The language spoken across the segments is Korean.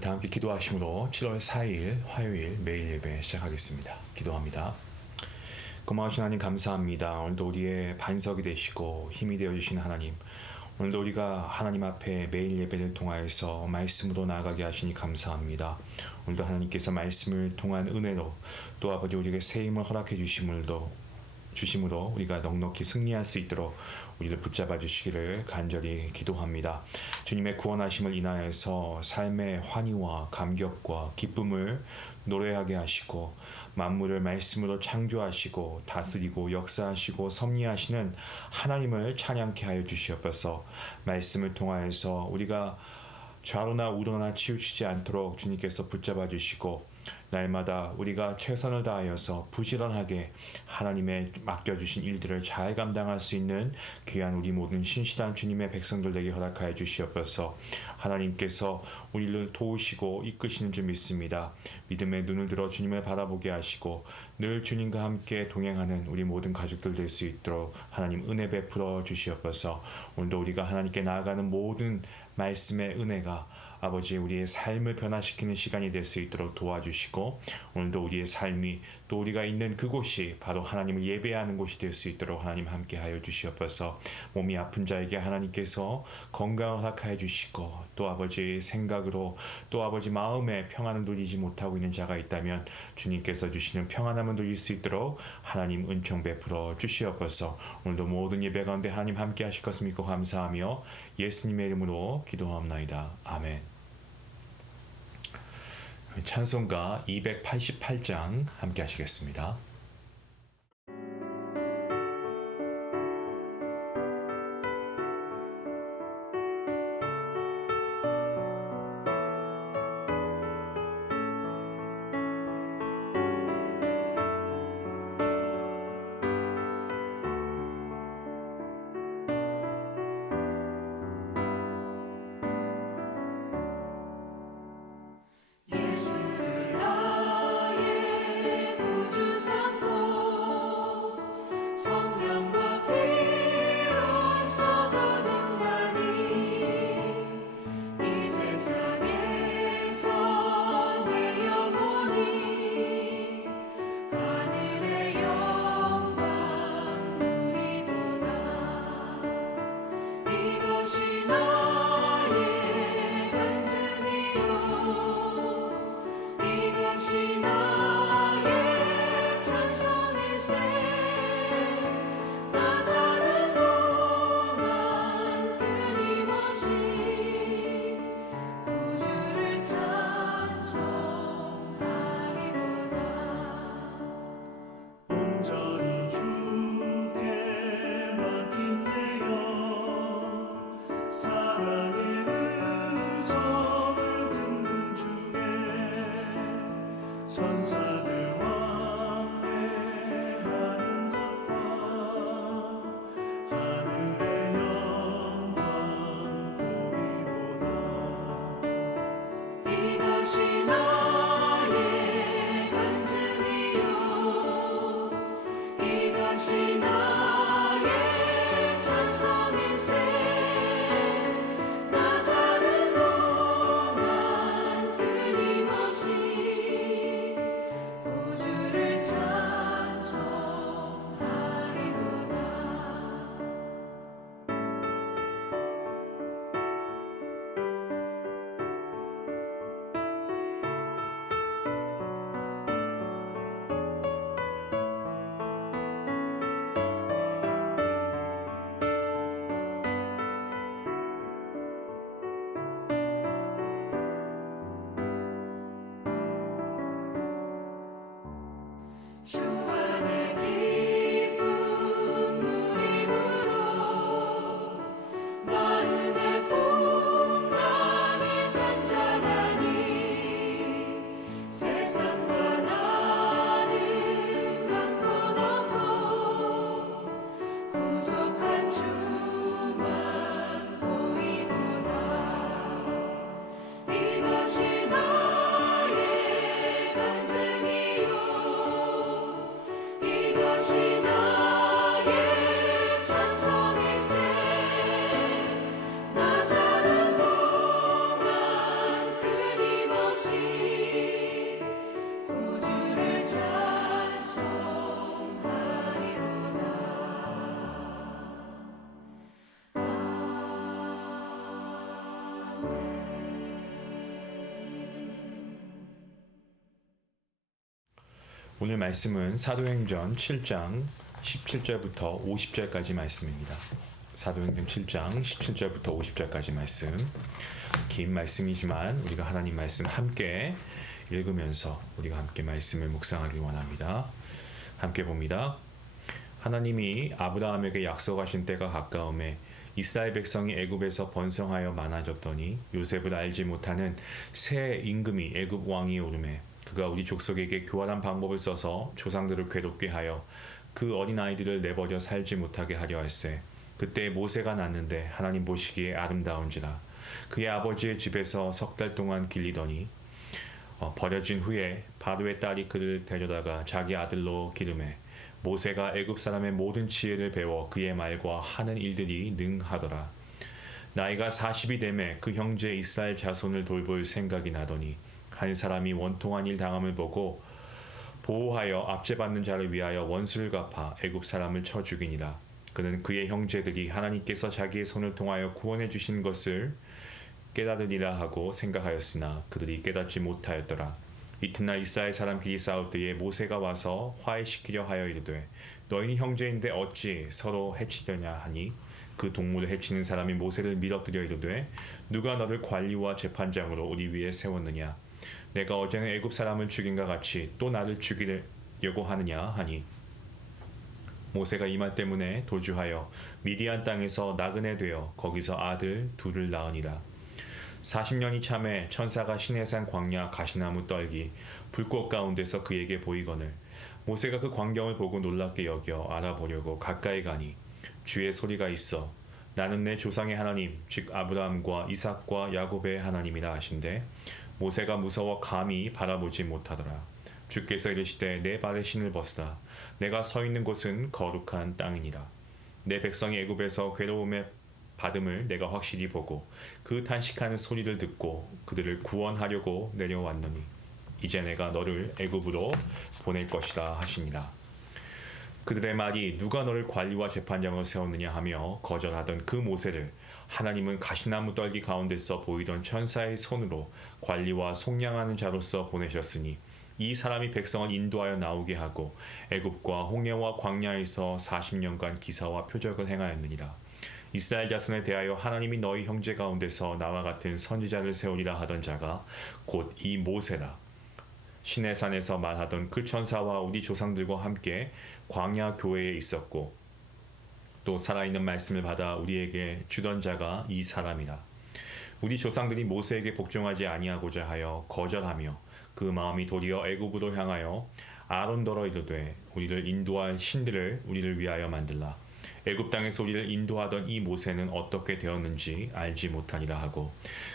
다 함께 기도하심으로 7월 4일 화요일 매일 예배 시작하겠습니다. 기도합니다. 고마우신 하나님 감사합니다. 오늘도 우리의 반석이 되시고 힘이 되어주신 하나님, 오늘도 우리가 하나님 앞에 매일 예배를 통하여서 말씀으로 나아가게 하시니 감사합니다. 오늘도 하나님께서 말씀을 통한 은혜로 또 아버지 우리에게 새 힘을 허락해 주심으로 우리가 넉넉히 승리할 수 있도록 우리를 붙잡아 주시기를 간절히 기도합니다. 주님의 구원하심을 인하여서 삶의 환희와 감격과 기쁨을 노래하게 하시고 만물을 말씀으로 창조하시고 다스리고 역사하시고 섭리하시는 하나님을 찬양케 하여 주시옵소서. 말씀을 통하여서 우리가 좌로나 우로나 치우치지 않도록 주님께서 붙잡아 주시고 날마다 우리가 최선을 다하여서 부지런하게 하나님의 맡겨주신 일들을 잘 감당할 수 있는 귀한 우리 모든 신실한 주님의 백성들에게 허락하여 주시옵소서. 하나님께서 우리를 도우시고 이끄시는 줄 믿습니다. 믿음의 눈을 들어 주님을 바라보게 하시고 늘 주님과 함께 동행하는 우리 모든 가족들 될 수 있도록 하나님 은혜 베풀어 주시옵소서. 오늘도 우리가 하나님께 나아가는 모든 말씀의 은혜가 아버지 우리의 삶을 변화시키는 시간이 될 수 있도록 도와주시고 오늘도 우리의 삶이 또 우리가 있는 그곳이 바로 하나님을 예배하는 곳이 될 수 있도록 하나님 함께하여 주시옵소서. 몸이 아픈 자에게 하나님께서 건강을 허락하여 주시고 또 아버지 생각으로 또 아버지 마음에 평안을 누리지 못하고 있는 자가 있다면 주님께서 주시는 평안함을 누릴 수 있도록 하나님 은총 베풀어 주시옵소서. 오늘도 모든 예배 가운데 하나님 함께하실 것을 믿고 감사하며 예수님의 이름으로 기도하옵나이다. 아멘. 찬송가 288장 함께 하시겠습니다. 오늘 말씀은 사도행전 7장 17절부터 50절까지 말씀입니다. 사도행전 7장 17절부터 50절까지 말씀. 긴 말씀이지만 우리가 하나님 말씀 함께 읽으면서 우리가 함께 말씀을 묵상하길 원합니다. 함께 봅니다. 하나님이 아브라함에게 약속하신 때가 가까움에 이스라엘 백성이 애굽에서 번성하여 많아졌더니 요셉을 알지 못하는 새 임금이 애굽 왕위에 오르매 그가 우리 족속에게 교활한 방법을 써서 조상들을 괴롭게 하여 그 어린아이들을 내버려 살지 못하게 하려 할세. 그때 모세가 낳는데 하나님 보시기에 아름다운지라. 그의 아버지의 집에서 석 달 동안 길리더니 버려진 후에 바로의 딸이 그를 데려다가 자기 아들로 기르매 모세가 애굽 사람의 모든 지혜를 배워 그의 말과 하는 일들이 능하더라. 나이가 40이 되매 그 형제 이스라엘 자손을 돌볼 생각이 나더니 한 사람이 원통한 일 당함을 보고 보호하여 압제받는 자를 위하여 원수를 갚아 애굽 사람을 쳐 죽이니라. 그는 그의 형제들이 하나님께서 자기의 손을 통하여 구원해 주신 것을 깨달으리라 하고 생각하였으나 그들이 깨닫지 못하였더라. 이튿날 이스라엘 사람끼리 싸울 때에 모세가 와서 화해시키려 하여 이르되 너희는 형제인데 어찌 서로 해치려냐 하니 그 동물을 해치는 사람이 모세를 밀어뜨려 이르되 누가 너를 관리와 재판장으로 우리 위에 세웠느냐. 내가 어제는 애굽 사람을 죽인과 같이 또 나를 죽이려고 하느냐 하니 모세가 이 말 때문에 도주하여 미디안 땅에서 나그네 되어 거기서 아들 둘을 낳으니라. 40년이 참에 천사가 시내산 광야 가시나무 떨기 불꽃 가운데서 그에게 보이거늘 모세가 그 광경을 보고 놀랍게 여겨 알아보려고 가까이 가니 주의 소리가 있어 나는 내 조상의 하나님 즉 아브라함과 이삭과 야곱의 하나님이라 하신대 모세가 무서워 감히 바라보지 못하더라. 주께서 이르시되 내 발에 신을 벗으라. 내가 서 있는 곳은 거룩한 땅이니라. 내 백성이 애굽에서 괴로움에 받음을 내가 확실히 보고 그 탄식하는 소리를 듣고 그들을 구원하려고 내려왔노니 이제 내가 너를 애굽으로 보낼 것이라 하시니라. 그들의 말이 누가 너를 관리와 재판장으로 세웠느냐 하며 거절하던 그 모세를 하나님은 가시나무 떨기 가운데서 보이던 천사의 손으로 관리와 속량하는 자로서 보내셨으니 이 사람이 백성을 인도하여 나오게 하고 애굽과 홍해와 광야에서 40년간 기사와 표적을 행하였느니라. 이스라엘 자손에 대하여 하나님이 너희 형제 가운데서 나와 같은 선지자를 세우리라 하던 자가 곧 이 모세라. 시내산에서 말하던 그 천사와 우리 조상들과 함께 광야 교회에 있었고 또 살아있는 말씀을 받아 우리에게 주던 자가 이 사람이라. 우리 조상들이 모세에게 복종하지 아니하고자 하여 거절하며 그 마음이 도리어 애굽으로 향하여 아론더러 이르되 우리를 인도할 신들을 우리를 위하여 만들라. 애굽 땅에서 우리를 인도하던 이 모세는 어떻게 되었는지 알지 못하니라 하고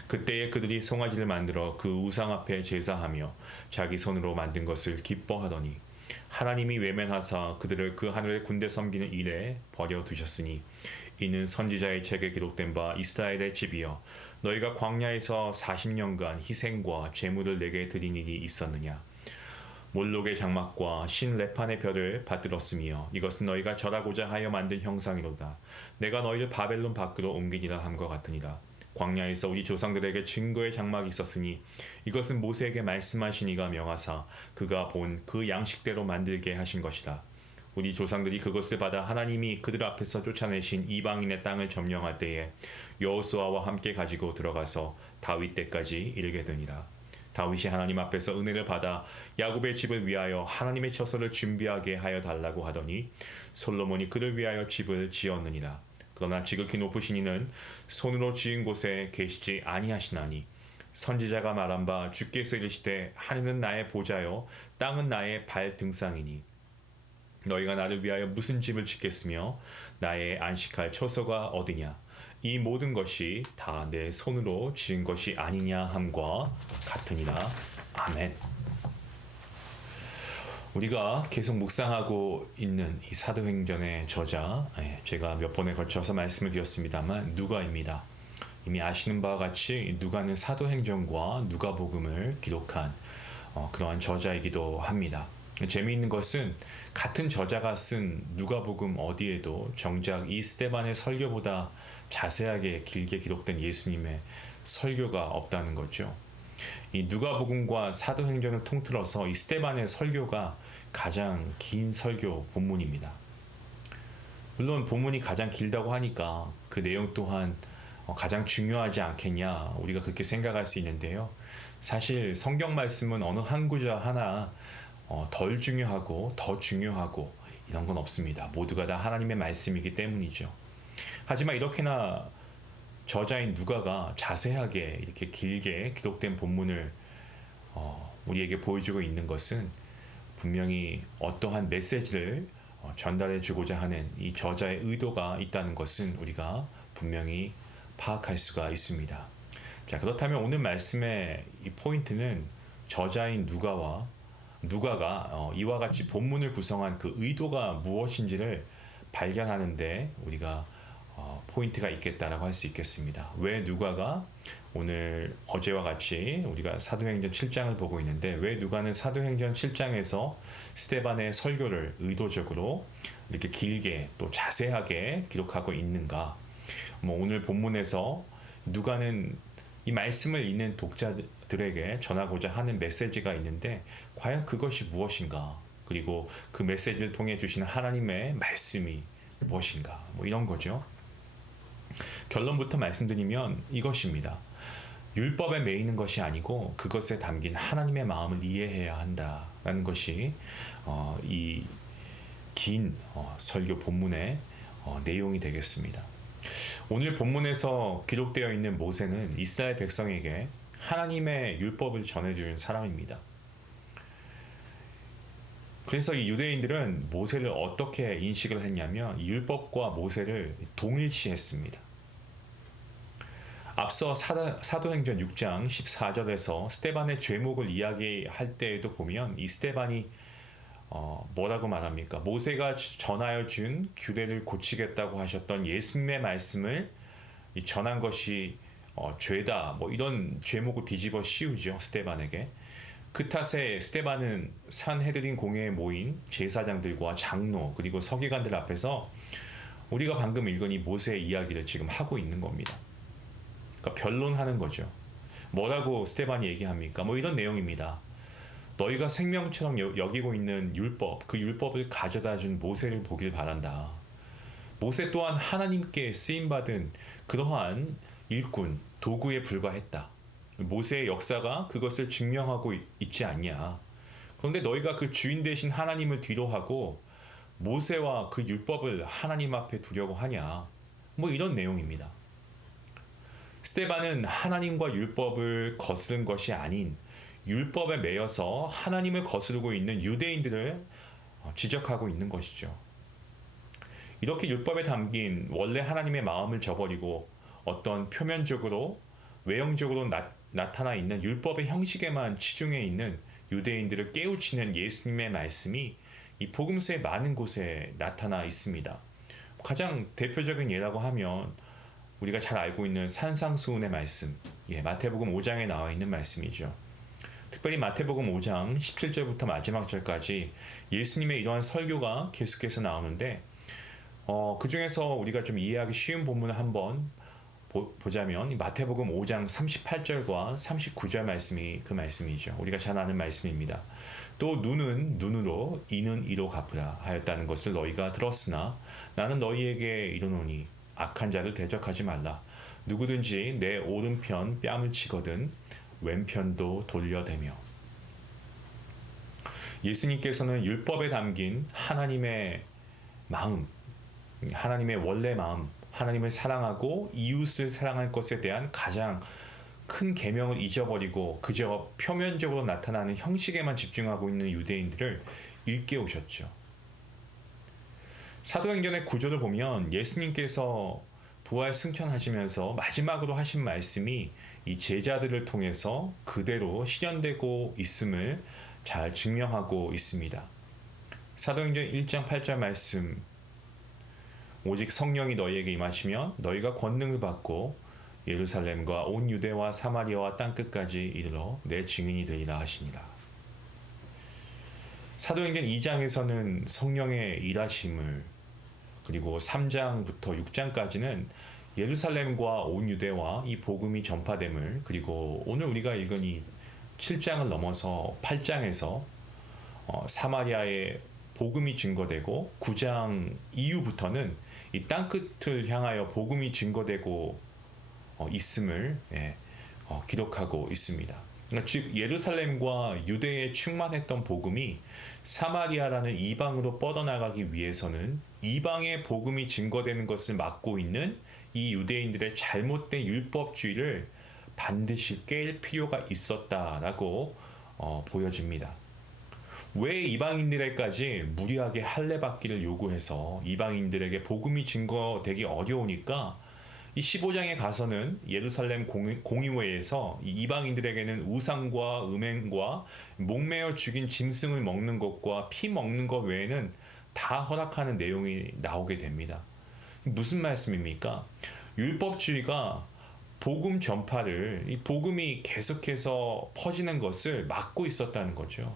그때에 그들이 송아지를 만들어 그 우상 앞에 제사하며 자기 손으로 만든 것을 기뻐하더니 하나님이 외면하사 그들을 그 하늘의 군대 섬기는 일에 버려 두셨으니 이는 선지자의 책에 기록된 바 이스라엘의 집이여 너희가 광야에서 40년간 희생과 제물을 내게 드린 일이 있었느냐. 몰록의 장막과 신 레판의 별을 받들었으며 이것은 너희가 절하고자 하여 만든 형상이로다. 내가 너희를 바벨론 밖으로 옮기니라 함과 같으니라. 광야에서 우리 조상들에게 증거의 장막이 있었으니 이것은 모세에게 말씀하신 이가 명하사 그가 본 그 양식대로 만들게 하신 것이다. 우리 조상들이 그것을 받아 하나님이 그들 앞에서 쫓아내신 이방인의 땅을 점령할 때에 여호수아와 함께 가지고 들어가서 다윗 때까지 이르게 되니라. 다윗이 하나님 앞에서 은혜를 받아 야곱의 집을 위하여 하나님의 처소를 준비하게 하여 달라고 하더니 솔로몬이 그를 위하여 집을 지었느니라. 그러나 지극히 높으신 이는 손으로 지은 곳에 계시지 아니하시나니 선지자가 말한 바 주께서 이르시되 하늘은 나의 보좌요 땅은 나의 발 등상이니 너희가 나를 위하여 무슨 집을 짓겠으며 나의 안식할 처소가 어디냐. 이 모든 것이 다 내 손으로 지은 것이 아니냐 함과 같으니라. 아멘. 우리가 계속 묵상하고 있는 이 사도행전의 저자, 제가 몇 번에 걸쳐서 말씀을 드렸습니다만 누가입니다. 이미 아시는 바와 같이 누가는 사도행전과 누가복음을 기록한 그러한 저자이기도 합니다. 재미있는 것은 같은 저자가 쓴 누가복음 어디에도 정작 이 스데반의 설교보다 자세하게 길게 기록된 예수님의 설교가 없다는 거죠. 이 누가복음과 사도행전을 통틀어서 이 스데반의 설교가 가장 긴 설교 본문입니다. 물론 본문이 가장 길다고 하니까 그 내용 또한 가장 중요하지 않겠냐, 우리가 그렇게 생각할 수 있는데요. 사실 성경 말씀은 어느 한 구절 하나 덜 중요하고 더 중요하고 이런 건 없습니다. 모두가 다 하나님의 말씀이기 때문이죠. 하지만 이렇게나 저자인 누가가 자세하게 이렇게 길게 기록된 본문을 우리에게 보여주고 있는 것은 분명히 어떠한 메시지를 전달해 주고자 하는 이 저자의 의도가 있다는 것은 우리가 분명히 파악할 수가 있습니다. 자, 그렇다면 오늘 말씀의 이 포인트는 저자인 누가가 이와 같이 본문을 구성한 그 의도가 무엇인지를 발견하는데 우리가 포인트가 있겠다라고 할 수 있겠습니다. 왜 누가가 오늘 어제와 같이 우리가 사도행전 7장을 보고 있는데 왜 누가는 사도행전 7장에서 스데반의 설교를 의도적으로 이렇게 길게 또 자세하게 기록하고 있는가? 오늘 본문에서 누가는 이 말씀을 읽는 독자들에게 전하고자 하는 메시지가 있는데 과연 그것이 무엇인가? 그리고 그 메시지를 통해 주시는 하나님의 말씀이 무엇인가? 이런 거죠. 결론부터 말씀드리면 이것입니다. 율법에 매이는 것이 아니고 그것에 담긴 하나님의 마음을 이해해야 한다라는 것이 이 긴 설교 본문의 내용이 되겠습니다. 오늘 본문에서 기록되어 있는 모세는 이스라엘 백성에게 하나님의 율법을 전해주는 사람입니다. 그래서 이 유대인들은 모세를 어떻게 인식을 했냐면 율법과 모세를 동일시했습니다. 앞서 사도행전 6장 14절에서 스데반의 죄목을 이야기할 때에도 보면 이 스데반이 뭐라고 말합니까? 모세가 전하여 준 규례를 고치겠다고 하셨던 예수님의 말씀을 전한 것이 죄다, 이런 죄목을 뒤집어 씌우죠, 스데반에게. 그 탓에 스데반은 산헤드린 공회에 모인 제사장들과 장로 그리고 서기관들 앞에서 우리가 방금 읽은 이 모세의 이야기를 지금 하고 있는 겁니다. 그러니까 변론하는 거죠. 뭐라고 스데반이 얘기합니까? 이런 내용입니다. 너희가 생명처럼 여기고 있는 율법, 그 율법을 가져다 준 모세를 보길 바란다. 모세 또한 하나님께 쓰임받은 그러한 일꾼, 도구에 불과했다. 모세의 역사가 그것을 증명하고 있지 않냐. 그런데 너희가 그 주인 되신 하나님을 뒤로하고 모세와 그 율법을 하나님 앞에 두려고 하냐. 이런 내용입니다. 스데반은 하나님과 율법을 거스른 것이 아닌 율법에 매여서 하나님을 거스르고 있는 유대인들을 지적하고 있는 것이죠. 이렇게 율법에 담긴 원래 하나님의 마음을 저버리고 어떤 표면적으로 외형적으로 나타나 있는 율법의 형식에만 치중해 있는 유대인들을 깨우치는 예수님의 말씀이 이 복음서의 많은 곳에 나타나 있습니다. 가장 대표적인 예라고 하면 우리가 잘 알고 있는 산상수훈의 말씀, 마태복음 5장에 나와 있는 말씀이죠. 특별히 마태복음 5장 17절부터 마지막 절까지 예수님의 이러한 설교가 계속해서 나오는데 그 중에서 우리가 좀 이해하기 쉬운 본문을 한번 보자면 마태복음 5장 38절과 39절 말씀이 그 말씀이죠. 우리가 잘 아는 말씀입니다. 또 눈은 눈으로 이는 이로 갚으라 하였다는 것을 너희가 들었으나 나는 너희에게 이르노니 악한 자를 대적하지 말라. 누구든지 내 오른편 뺨을 치거든 왼편도 돌려대며. 예수님께서는 율법에 담긴 하나님의 마음, 하나님의 원래 마음, 하나님을 사랑하고 이웃을 사랑할 것에 대한 가장 큰 계명을 잊어버리고 그저 표면적으로 나타나는 형식에만 집중하고 있는 유대인들을 일깨우셨죠. 사도행전의 구조를 보면 예수님께서 부활 승천하시면서 마지막으로 하신 말씀이 이 제자들을 통해서 그대로 실현되고 있음을 잘 증명하고 있습니다. 사도행전 1장 8절 말씀, 오직 성령이 너희에게 임하시면 너희가 권능을 받고 예루살렘과 온 유대와 사마리아와 땅끝까지 이르러 내 증인이 되리라 하시니라. 사도행전 2장에서는 성령의 일하심을, 그리고 3장부터 6장까지는 예루살렘과 온 유대와 이 복음이 전파됨을, 그리고 오늘 우리가 읽은 이 7장을 넘어서 8장에서 사마리아의 복음이 증거되고 9장 이후부터는 이 땅끝을 향하여 복음이 증거되고 있음을 기록하고 있습니다. 그러니까 즉 예루살렘과 유대에 충만했던 복음이 사마리아라는 이방으로 뻗어나가기 위해서는 이방의 복음이 증거되는 것을 막고 있는 이 유대인들의 잘못된 율법주의를 반드시 깰 필요가 있었다라고 보여집니다. 왜 이방인들에게까지 무리하게 할례받기를 요구해서 이방인들에게 복음이 증거되기 어려우니까 이 15장에 가서는 예루살렘 공의회에서 이방인들에게는 우상과 음행과 목매어 죽인 짐승을 먹는 것과 피 먹는 것 외에는 다 허락하는 내용이 나오게 됩니다. 무슨 말씀입니까? 율법주의가 복음 전파를, 이 복음이 계속해서 퍼지는 것을 막고 있었다는 거죠.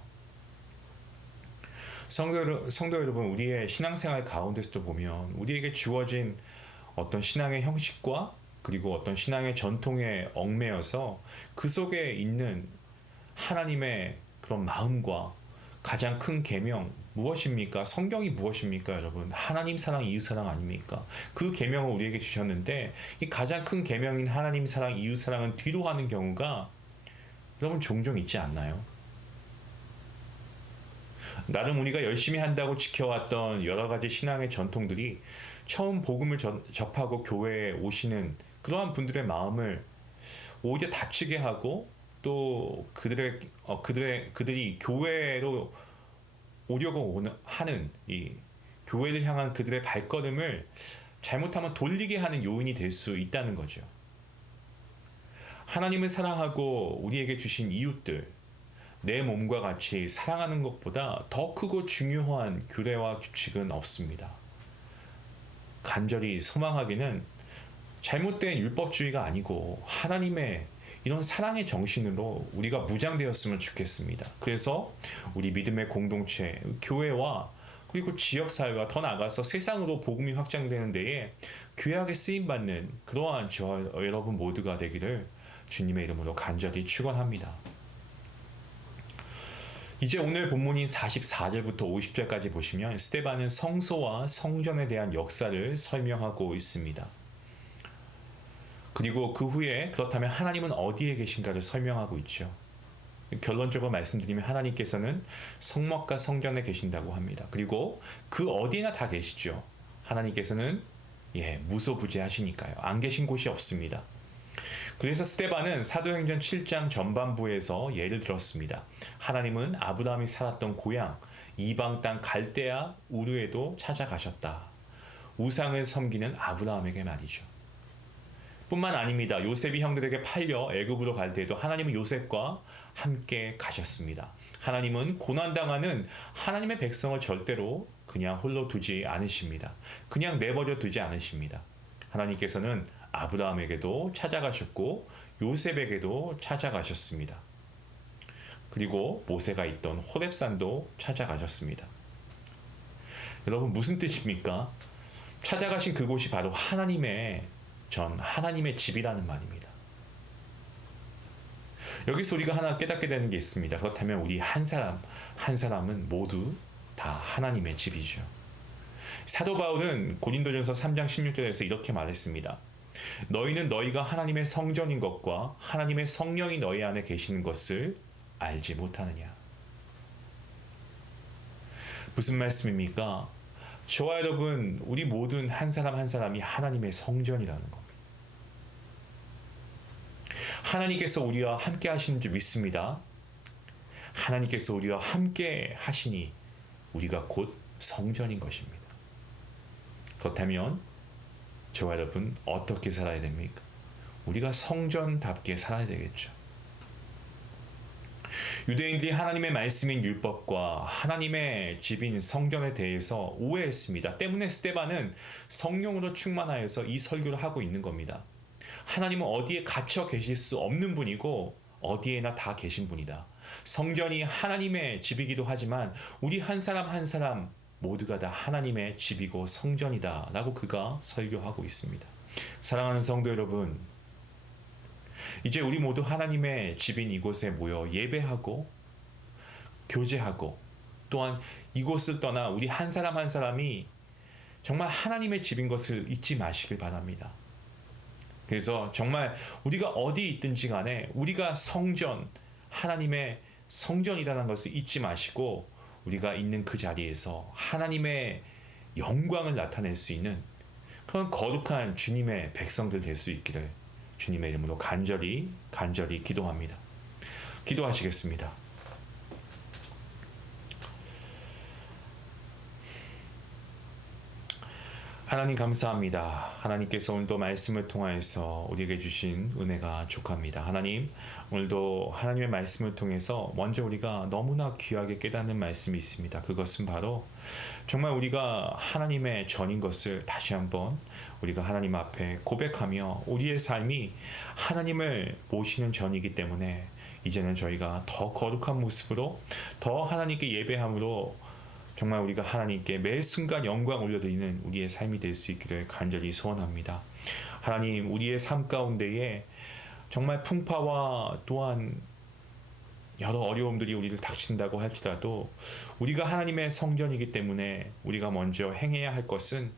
성도 여러분, 우리의 신앙생활 가운데서도 보면 우리에게 주어진 어떤 신앙의 형식과 그리고 어떤 신앙의 전통에 얽매여서 그 속에 있는 하나님의 그런 마음과 가장 큰 계명 무엇입니까? 성경이 무엇입니까, 여러분? 하나님 사랑, 이웃 사랑 아닙니까? 그 계명을 우리에게 주셨는데 이 가장 큰 계명인 하나님 사랑, 이웃 사랑은 뒤로 하는 경우가 여러분 종종 있지 않나요? 나름 우리가 열심히 한다고 지켜왔던 여러 가지 신앙의 전통들이 처음 복음을 접하고 교회에 오시는 그러한 분들의 마음을 오히려 다치게 하고 또 그들이 교회로 오려고 하는 이 교회를 향한 그들의 발걸음을 잘못하면 돌리게 하는 요인이 될 수 있다는 거죠. 하나님을 사랑하고 우리에게 주신 이웃들, 내 몸과 같이 사랑하는 것보다 더 크고 중요한 규례와 규칙은 없습니다. 간절히 소망하기는 잘못된 율법주의가 아니고 하나님의 이런 사랑의 정신으로 우리가 무장되었으면 좋겠습니다. 그래서 우리 믿음의 공동체, 교회와 그리고 지역사회가 더 나아가서 세상으로 복음이 확장되는 데에 귀하게 쓰임받는 그러한 저와 여러분 모두가 되기를 주님의 이름으로 간절히 축원합니다. 이제 오늘 본문인 44절부터 50절까지 보시면 스데반은 성소와 성전에 대한 역사를 설명하고 있습니다. 그리고 그 후에 그렇다면 하나님은 어디에 계신가를 설명하고 있죠. 결론적으로 말씀드리면 하나님께서는 성막과 성전에 계신다고 합니다. 그리고 그 어디에나 다 계시죠. 하나님께서는 무소부재하시니까요. 안 계신 곳이 없습니다. 그래서 스데반은 사도행전 7장 전반부에서 예를 들었습니다. 하나님은 아브라함이 살았던 고향 이방 땅 갈대아 우르에도 찾아가셨다. 우상을 섬기는 아브라함에게 말이죠. 뿐만 아닙니다. 요셉이 형들에게 팔려 애굽으로 갈 때에도 하나님은 요셉과 함께 가셨습니다. 하나님은 고난당하는 하나님의 백성을 절대로 그냥 홀로 두지 않으십니다. 그냥 내버려 두지 않으십니다. 하나님께서는 아브라함에게도 찾아가셨고 요셉에게도 찾아가셨습니다. 그리고 모세가 있던 호렙산도 찾아가셨습니다. 여러분 무슨 뜻입니까? 찾아가신 그곳이 바로 하나님의 집이라는 말입니다. 여기서 우리가 하나 깨닫게 되는 게 있습니다. 그렇다면 우리 한 사람은 모두 다 하나님의 집이죠. 사도 바울은 고린도전서 3장 16절에서 이렇게 말했습니다. 너희는 너희가 하나님의 성전인 것과 하나님의 성령이 너희 안에 계시는 것을 알지 못하느냐. 무슨 말씀입니까? 저와 여러분, 우리 모든 한 사람 한 사람이 하나님의 성전이라는 겁니다. 하나님께서 우리와 함께 하시는 줄 믿습니다. 하나님께서 우리와 함께 하시니 우리가 곧 성전인 것입니다. 그렇다면 저와 여러분 어떻게 살아야 됩니까? 우리가 성전답게 살아야 되겠죠. 유대인들이 하나님의 말씀인 율법과 하나님의 집인 성전에 대해서 오해했습니다. 때문에 스데반은 성령으로 충만하여서 이 설교를 하고 있는 겁니다. 하나님은 어디에 갇혀 계실 수 없는 분이고 어디에나 다 계신 분이다. 성전이 하나님의 집이기도 하지만 우리 한 사람 한 사람 모두가 다 하나님의 집이고 성전이다 라고 그가 설교하고 있습니다. 사랑하는 성도 여러분, 이제 우리 모두 하나님의 집인 이곳에 모여 예배하고 교제하고 또한 이곳을 떠나 우리 한 사람 한 사람이 정말 하나님의 집인 것을 잊지 마시길 바랍니다. 그래서 정말 우리가 어디 있든지 간에 우리가 성전, 하나님의 성전이라는 것을 잊지 마시고 우리가 있는 그 자리에서 하나님의 영광을 나타낼 수 있는 그런 거룩한 주님의 백성들 될 수 있기를 주님의 이름으로 간절히 기도합니다. 기도하시겠습니다. 하나님 감사합니다. 하나님께서 오늘도 말씀을 통하여서 우리에게 주신 은혜가 족합니다. 하나님, 오늘도 하나님의 말씀을 통해서 먼저 우리가 너무나 귀하게 깨닫는 말씀이 있습니다. 그것은 바로 정말 우리가 하나님의 전인 것을 다시 한번 우리가 하나님 앞에 고백하며 우리의 삶이 하나님을 모시는 전이기 때문에 이제는 저희가 더 거룩한 모습으로 더 하나님께 예배함으로 정말 우리가 하나님께 매 순간 영광 올려드리는 우리의 삶이 될 수 있기를 간절히 소원합니다. 하나님, 우리의 삶 가운데에 정말 풍파와 또한 여러 어려움들이 우리를 닥친다고 할지라도 우리가 하나님의 성전이기 때문에 우리가 먼저 행해야 할 것은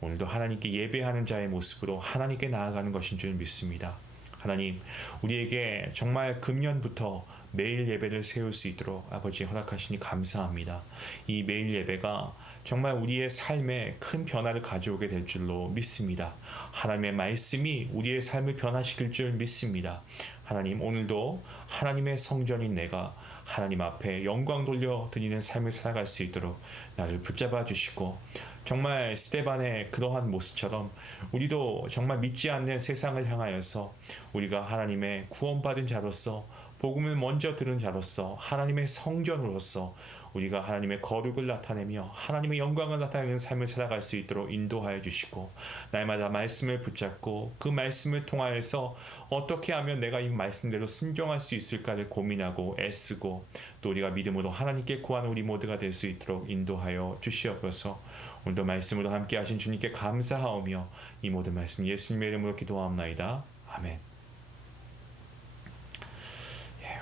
오늘도 하나님께 예배하는 자의 모습으로 하나님께 나아가는 것인 줄 믿습니다. 하나님, 우리에게 정말 금년부터 매일 예배를 세울 수 있도록 아버지 허락하시니 감사합니다. 이 매일 예배가 정말 우리의 삶에 큰 변화를 가져오게 될 줄로 믿습니다. 하나님의 말씀이 우리의 삶을 변화시킬 줄 믿습니다. 하나님, 오늘도 하나님의 성전인 내가 하나님 앞에 영광 돌려드리는 삶을 살아갈 수 있도록 나를 붙잡아 주시고 정말 스데반의 그러한 모습처럼 우리도 정말 믿지 않는 세상을 향하여서 우리가 하나님의 구원받은 자로서 복음을 먼저 들은 자로서 하나님의 성전으로서 우리가 하나님의 거룩을 나타내며 하나님의 영광을 나타내는 삶을 살아갈 수 있도록 인도하여 주시고 날마다 말씀을 붙잡고 그 말씀을 통하여서 어떻게 하면 내가 이 말씀대로 순종할 수 있을까를 고민하고 애쓰고 또 우리가 믿음으로 하나님께 구하는 우리 모두가 될 수 있도록 인도하여 주시옵소서. 오늘도 말씀으로 함께 하신 주님께 감사하오며 이 모든 말씀 예수님의 이름으로 기도하옵나이다. 아멘.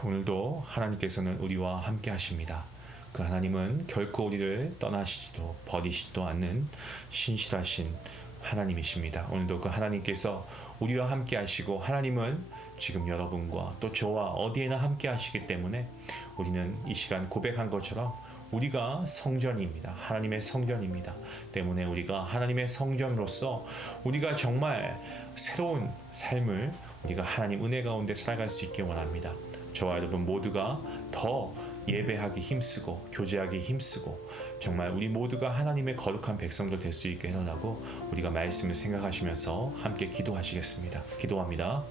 오늘도 하나님께서는 우리와 함께 하십니다. 그 하나님은 결코 우리를 떠나시지도 버리시지도 않는 신실하신 하나님이십니다. 오늘도 그 하나님께서 우리와 함께 하시고 하나님은 지금 여러분과 또 저와 어디에나 함께 하시기 때문에 우리는 이 시간 고백한 것처럼 우리가 성전입니다. 하나님의 성전입니다. 때문에 우리가 하나님의 성전으로서 우리가 정말 새로운 삶을 우리가 하나님 은혜 가운데 살아갈 수 있게 원합니다. 저와 여러분 모두가 더 예배하기 힘쓰고 교제하기 힘쓰고 정말 우리 모두가 하나님의 거룩한 백성들 될 수 있게 해달라고 우리가 말씀을 생각하시면서 함께 기도하시겠습니다. 기도합니다.